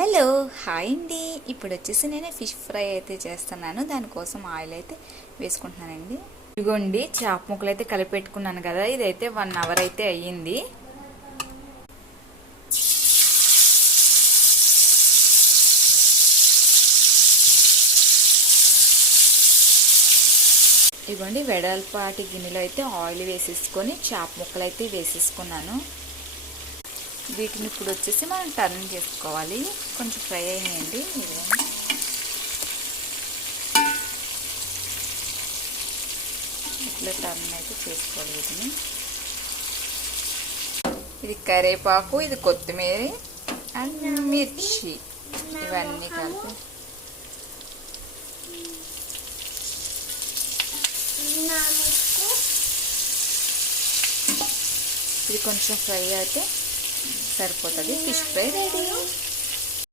Hello hi అండి. ఇప్పుడు వచ్చేసి నేను ఫిష్ ఫ్రై అయితే చేస్తున్నాను. దానికోసం ఆయిల్ అయితే వేసుకుంటున్నానండి. ఇదిగోండి చేప ముక్కలు అయితే కలిపి పెట్టుకున్నాను కదా, ఇదైతే 1 అవర్ అయితే అయ్యింది. ఇదిగోండి వెడల్పాటి గిన్నెలో అయితే ఆయిల్ వేసేసుకొని చేప ముక్కలు అయితే వేసేసుకున్నాను. వీటిని ఇప్పుడు వచ్చేసి మనం టర్న్ చేసుకోవాలి. కొంచెం ఫ్రై అయినాయండి. ఇట్లా టర్న్ అయితే చేసుకోవాలి వీటిని. ఇది కరివేపాకు, ఇది కొత్తిమీర అండ్ మిర్చి, ఇవన్నీ కలిపి ఇది కొంచెం ఫ్రై అయితే సరిపోతుంది. Fish fry ready.